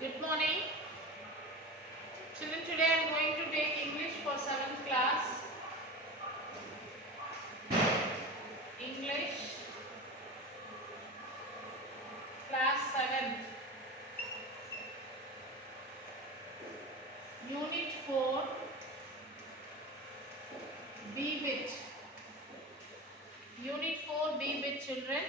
Good morning. Children, today I am going to take English for 7th class. English class 7. Unit 4. Be with. Unit 4. Be with children.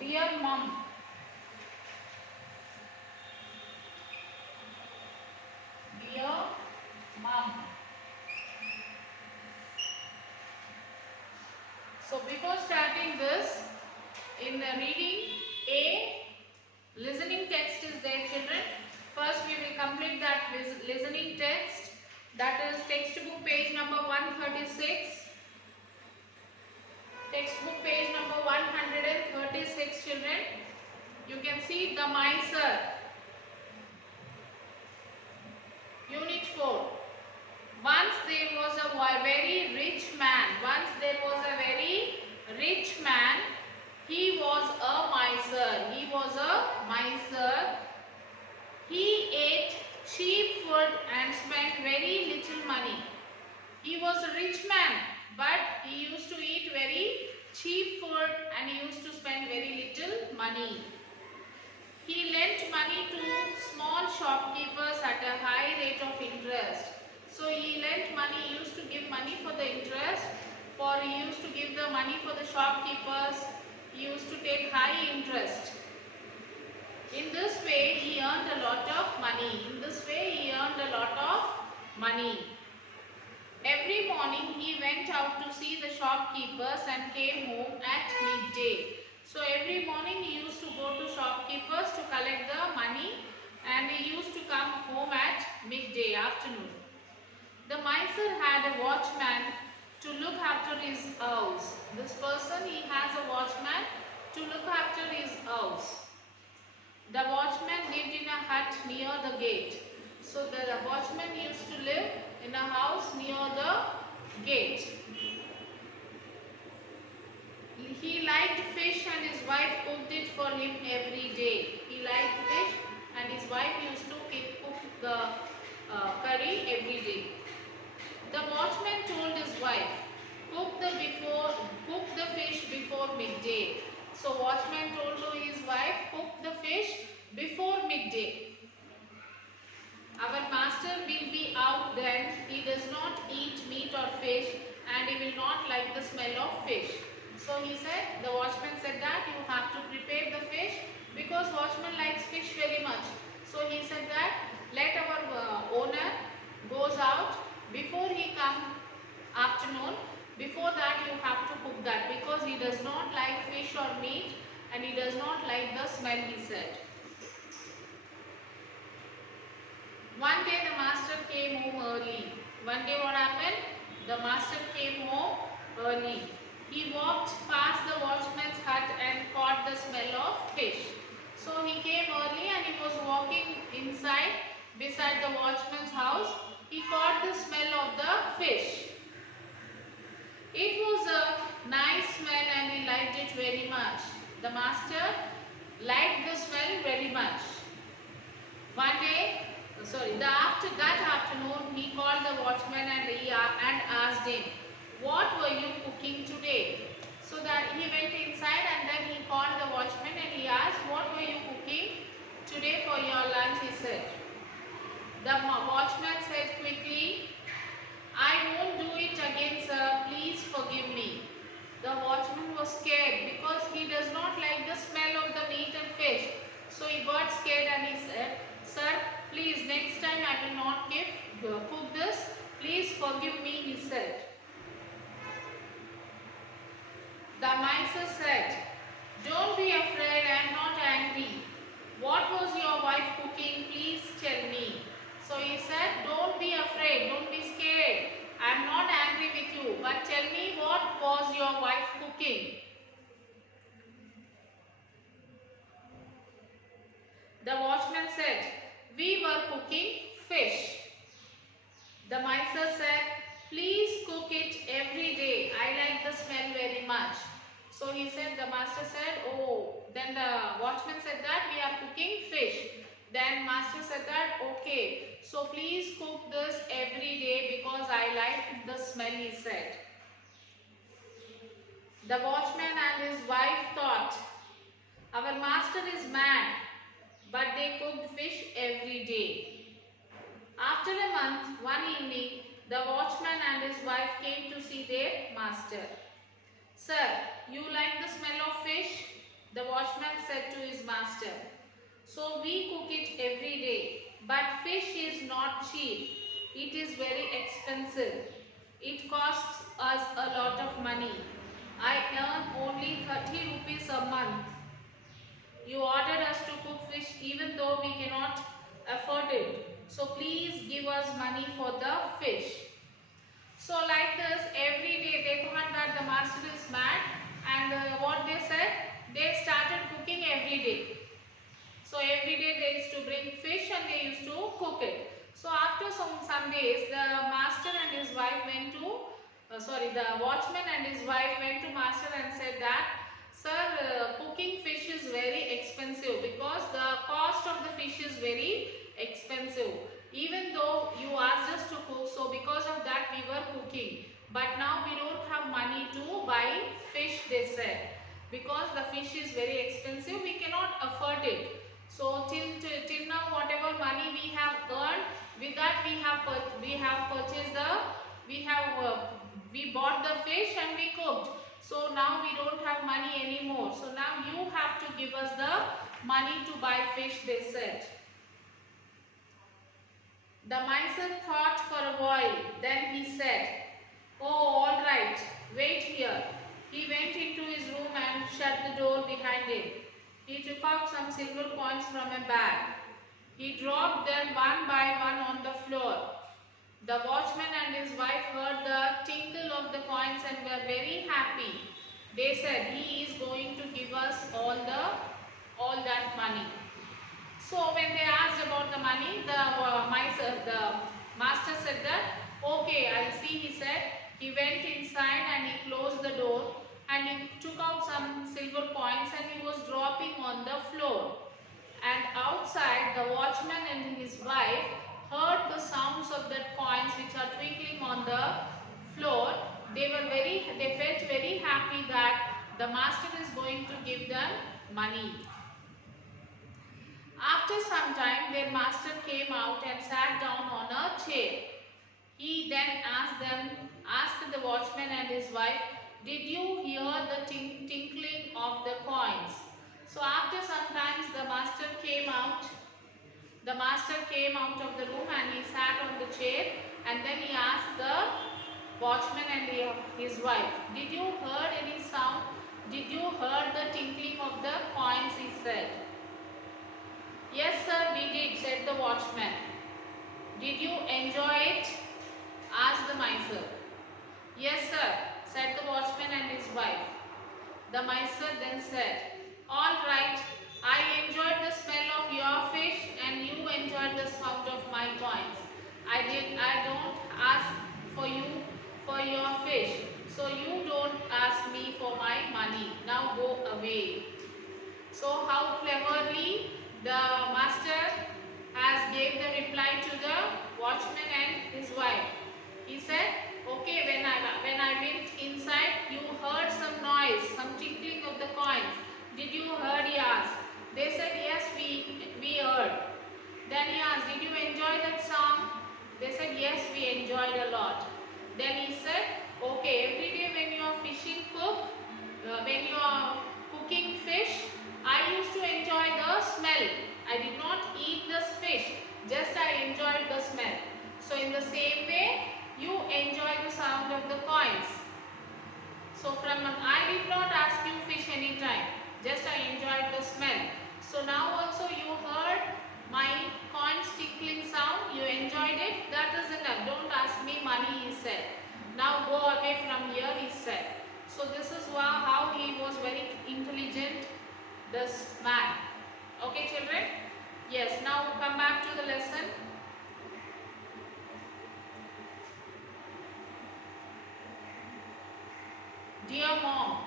Dear mom. Dear mom. So before starting this, in the reading A, listening text is there children. First we will complete that listening text. That is textbook page number 136. Textbook page number 136 children. You can see the miser. Unit 4. Once there was a very rich man. Once there was a very rich man. He was a miser. He was a miser. He ate cheap food and spent very little money. He was a rich man, but he used to eat very cheap food and he used to spend very little money. He lent money to small shopkeepers at a high rate of interest. So he lent money, he used to give money for the interest, he used to give the money for the shopkeepers, he used to take high interest. In this way he earned a lot of money. Every morning he went out to see the shopkeepers and came home at midday. So every morning he used to go to shopkeepers to collect the money and he used to come home at midday afternoon. The miser had a watchman to look after his house. This person, he has a watchman to look after his house. The watchman lived in a hut near the gate. So the watchman used to live in a house near the gate. He liked fish and his wife cooked it for him every day. He liked fish and his wife used to cook the curry every day. The watchman told his wife, cook the fish before midday. So watchman told to his wife, cook the fish before midday. Our master will be out then. He does not eat meat or fish and he will not like the smell of fish. So the watchman said that you have to prepare the fish because watchman likes fish very much. So he said that let our owner goes out before he come afternoon. Before that you have to cook that because he does not like fish or meat and he does not like the smell, he said. One day the master came home early. One day what happened? The master came home early. He walked past the watchman's hut and caught the smell of fish. So he came early and he was walking inside beside the watchman's house. He caught the smell of the fish. It was a nice smell and he liked it very much. The master liked the smell very much. After that afternoon, he called the watchman and asked him, what were you cooking today? So that he went inside and then he called the watchman and he asked, what were you cooking today for your lunch, he said. The watchman said quickly, I won't do it again, sir. Please forgive me. The watchman was scared because he does not like the smell of the meat and fish. So he got scared and he said, sir, please next time I will not cook this. Please forgive me, he said. The miser said, don't be afraid, I am not angry. What was your wife cooking? Please tell me. So he said, don't be afraid, don't be scared. I am not angry with you, but tell me what was your wife cooking? The watchman said, we were cooking fish. The miser said, please cook it every day. I like the smell very much. So he said, the master said, oh, then the watchman said that we are cooking fish. Then master said that, okay, so please cook this every day because I like the smell, he said. The watchman and his wife thought, our master is mad, but they cooked fish every day. After a month, one evening, the watchman and his wife came to see their master. Sir, you like the smell of fish? The watchman said to his master. So we cook it every day, but fish is not cheap. It is very expensive. It costs us a lot of money. I earn only 30 rupees a month. You ordered us to cook fish even though we cannot afford it. So please give us money for the fish. So like this, every day they thought that the master is mad, and what they said, they started cooking every day. So every day they used to bring fish and they used to cook it. So after some days, the master and his wife went to, the watchman and his wife went to master and said that, sir, cooking fish is very expensive because the cost of the fish is very expensive. Even though you asked us to cook, so because of that we were cooking. But now we don't have money to buy fish, they said. Because the fish is very expensive, we cannot afford it. So till now, whatever money we have earned, with that we bought the fish and we cooked. So now we don't have money anymore. So now you have to give us the money to buy fish, they said. The miser thought for a while. Then he said, oh, all right, wait here. He went into his room and shut the door behind him. He took out some silver coins from a bag. He dropped them one by one on the floor. The watchman and his wife heard the tinkle of the coins and were very happy. They said, he is going to give us all that money. So when they asked about the money, the master said that, okay, I'll see, he said. He went inside and he closed the door and he took out some silver coins and he was dropping on the floor. And outside, the watchman and his wife heard the sounds of the coins which are twinkling on the floor. They felt very happy that the master is going to give them money. After some time, their master came out and sat down on a chair. He then asked the watchman and his wife, did you hear the tinkling of the coins? So after some time, the master came out of the room and he sat on the chair, and then he asked the watchman and his wife, did you heard any sound? Did you heard the tinkling of the coins, he said. Yes, sir, we did, said the watchman. Did you enjoy it? Asked the miser. Yes, sir, said the watchman and his wife. The miser then said, all right, I enjoyed the smell of your fish and you enjoyed the sound of my coins. I don't ask for you for your fish, so you don't ask me for my money. Now go away. So how cleverly the master has gave the reply to the watchman and his wife. He said, okay, when I went inside, you heard some noise, some tinkling of the coins. Did you heard? He asked. They said, yes, we heard. Then he asked, did you enjoy that song? They said, yes, we enjoyed a lot. Then he said, okay, every day when you are when you are cooking fish, I used to enjoy the smell. I did not eat this fish, just I enjoyed the smell. So in the same way, you enjoy the sound of the coins. So I did not ask you fish anytime, just I enjoyed the smell. So now also you heard my coins tinkling sound, you enjoyed it, that is enough. Don't ask me money, he said. Now go away from here, he said. So this is how he was very intelligent, this man. Okay, children? Yes, now come back to the lesson. Dear mom.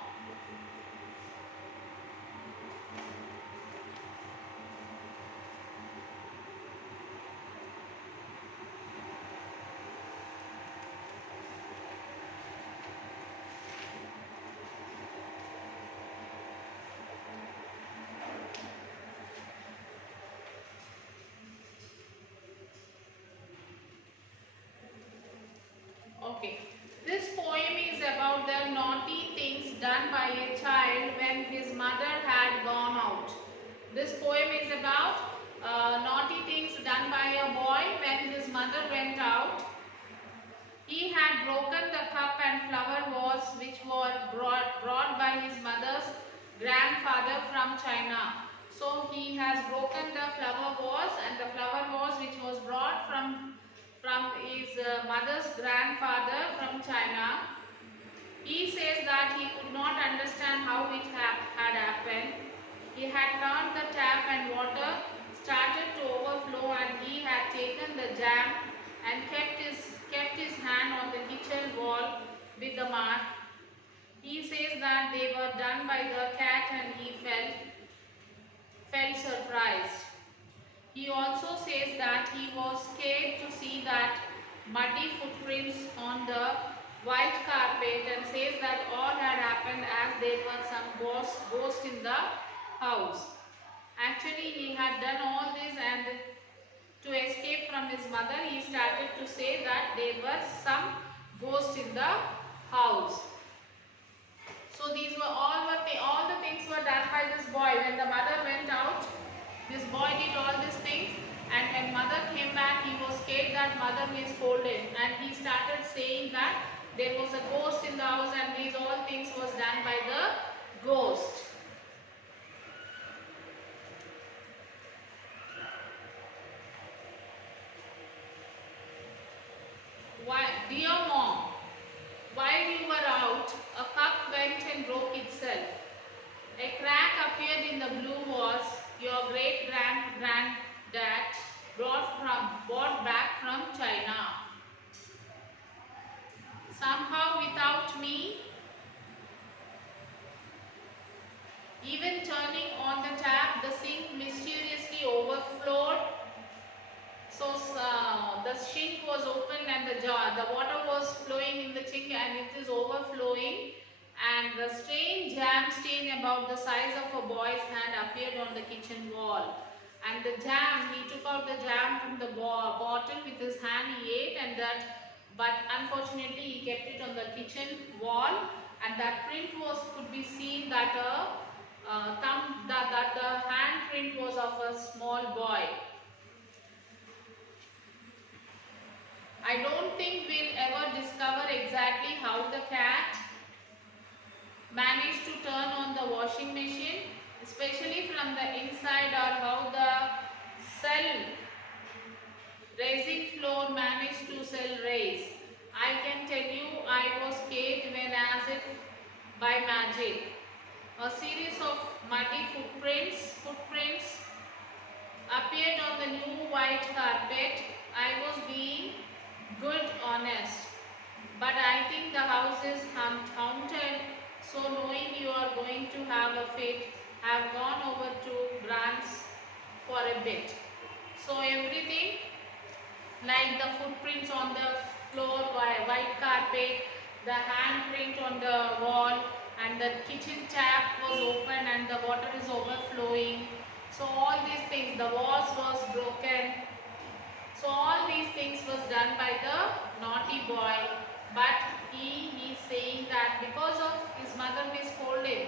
Okay. This poem is about the naughty things done by a child when his mother had gone out. This poem is about naughty things done by a boy when his mother went out. He had broken the cup and flower vase which were brought by his mother's grandfather from China. So he has broken the flower vase, and the flower vase which was brought from his mother's grandfather from China. He says that he could not understand how it had happened. He had turned the tap and water started to overflow, and he had taken the jam and kept his hand on the kitchen wall with the mark. He says that they were done by the cat, and he felt surprised. He also says that he was scared to see that muddy footprints on the white carpet, and says that all had happened as there were some ghosts in the house. Actually, he had done all this, and to escape from his mother, he started to say that there were some ghosts in the house. So these were all the things were done by this boy. When the mother went out, this boy did all these things, and when mother came back, he was scared that mother may scold him, and he started saying that there was a ghost in the house, and these all things was done by the ghost. Dear mom, while you were out, a cup went and broke itself. A crack appeared in the blue vase your great-granddad brought back from China. Somehow without me even turning on the tap, the sink mysteriously overflowed. So the sink was open, and the water was flowing in the sink, and it is overflowing, and the strange jam stain about the size of a boy's hand appeared on the kitchen wall. And the jam, he took out the jam from the bottle with his hand, he ate, but unfortunately he kept it on the kitchen wall, and that print could be seen that the hand print was of a small boy. I don't think we'll ever discover exactly how the cat managed to turn on the washing machine, especially from the inside, or how the cell raising floor managed to cell raise. I can tell you I was scared when, as if by magic, a series of muddy footprints appeared on the new white carpet. I was being good honest, but I think the house is haunted, so knowing you are going to have a fit, I have gone over to Grant's for a bit. So everything, like the footprints on the floor, white carpet, the handprint on the wall, and the kitchen tap was open and the water is overflowing. So all these things, the vase was broken. So all these things was done by the naughty boy, but he is saying that because of his mother may scold him,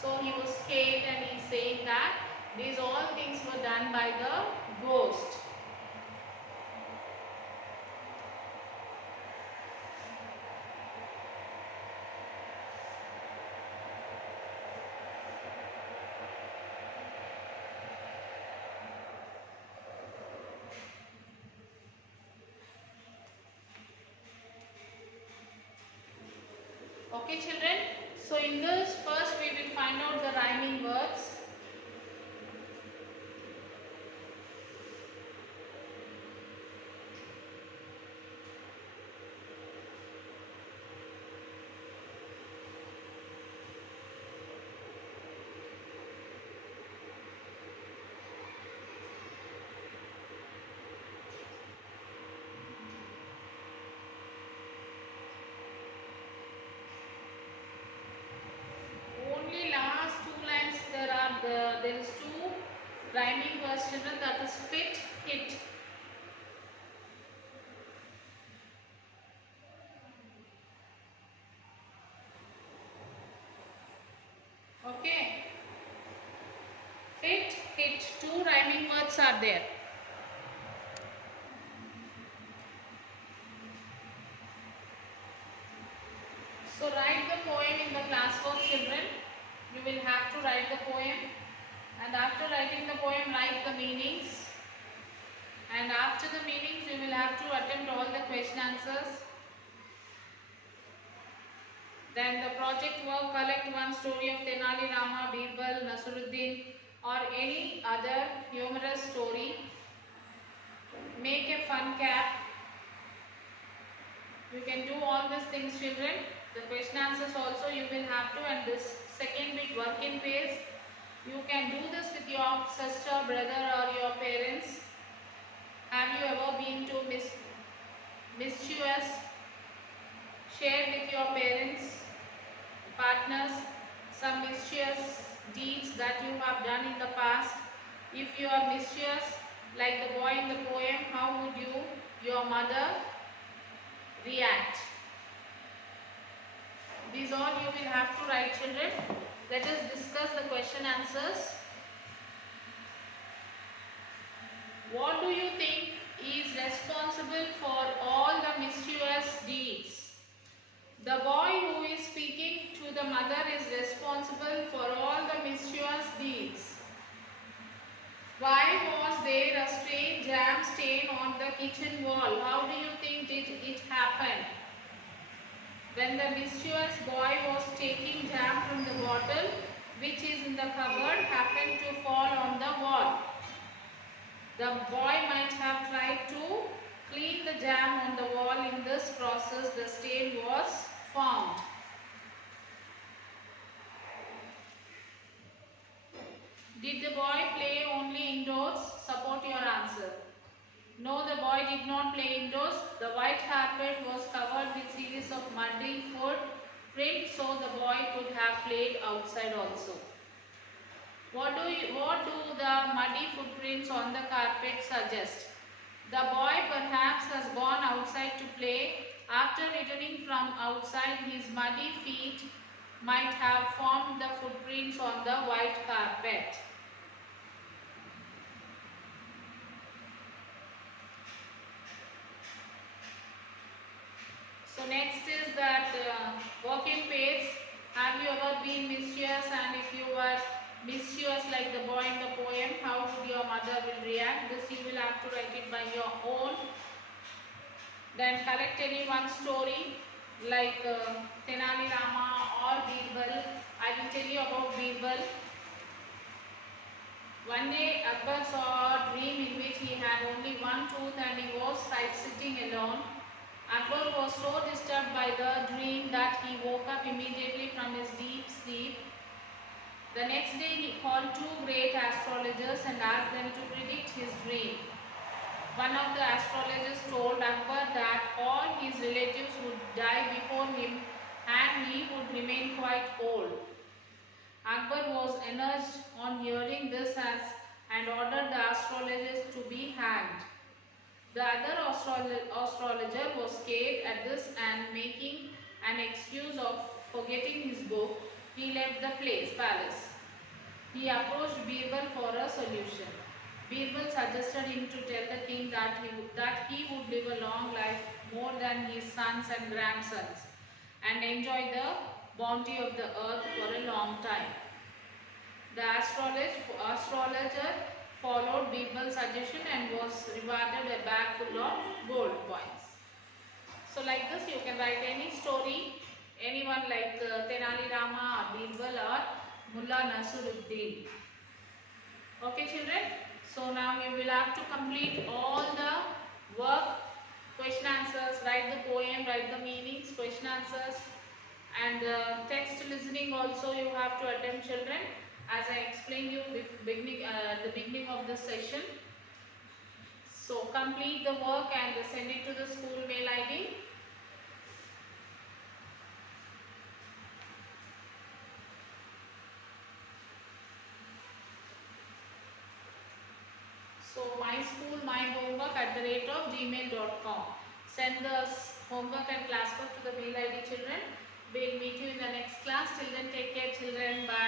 so he was scared, and he is saying that these all things were done by the ghost. Okay children, so in this first we will find out the rhyming words. Rhyming words, children, that is fit, hit. Okay. Fit, hit. Two rhyming words are there. So write the poem in the class work, children. You will have to write the poem, and after writing the poem, write the meanings. And after the meanings, you will have to attempt all the question answers. Then the project work, collect one story of Tenali Rama, Birbal, Nasruddin, or any other humorous story. Make a fun cap. You can do all these things, children. The question answers also you will have to, and this second bit, work in pairs. You can do this with your sister, brother, or your parents. Have you ever been to mischievous? Share with your parents, partners, some mischievous deeds that you have done in the past. If you are mischievous, like the boy in the poem, how would you, your mother, react? These all you will have to write, children. Let us discuss the question answers. What do you think is responsible for all the mischievous deeds? The boy who is speaking to the mother is responsible for all the mischievous deeds. Why was there a strange jam stain on the kitchen wall? How do you think did it happen? When the mischievous boy was taking jam from the bottle which is in the cupboard, happened to fall on the wall. The boy might have tried to clean the jam on the wall. In this process, the stain was formed. Did the boy play only indoors? Support your answer. No, the boy did not play indoors. The white carpet was covered with series of muddy footprints, so the boy could have played outside also. What do the muddy footprints on the carpet suggest? The boy perhaps has gone outside to play. After returning from outside, his muddy feet might have formed the footprints on the white carpet. So next is that work in pairs. Have you ever been mischievous, and if you were mischievous like the boy in the poem, how would your mother will react? This you will have to write it by your own. Then collect any one story like Tenali Rama or Birbal. I will tell you about Birbal. One day Akbar saw a dream in which he had only one tooth and he was sitting alone. Akbar was so disturbed by the dream that he woke up immediately from his deep sleep. The next day he called two great astrologers and asked them to predict his dream. One of the astrologers told Akbar that all his relatives would die before him and he would remain quite old. Akbar was enraged on hearing this and ordered the astrologers to be hanged. The other astrologer was scared at this and, making an excuse of forgetting his book, he left the palace. He approached Birbal for a solution. Birbal suggested him to tell the king that he would live a long life, more than his sons and grandsons, and enjoy the bounty of the earth for a long time. The astrologer followed Birbal's suggestion and was rewarded a bag full of gold coins. So like this you can write any story, anyone like Tenali Rama or Birbal or Mullah Nasruddin. Okay children, so now you will have to complete all the work, question answers, write the poem, write the meanings, question answers, and text listening also you have to attempt, children, as I explained you the beginning of this session. So complete the work and send it to the school mail ID. So myschoolmyhomework@gmail.com. Send the homework and classwork to the mail ID, children. We'll meet you in the next class. Till then, take care, children. Bye.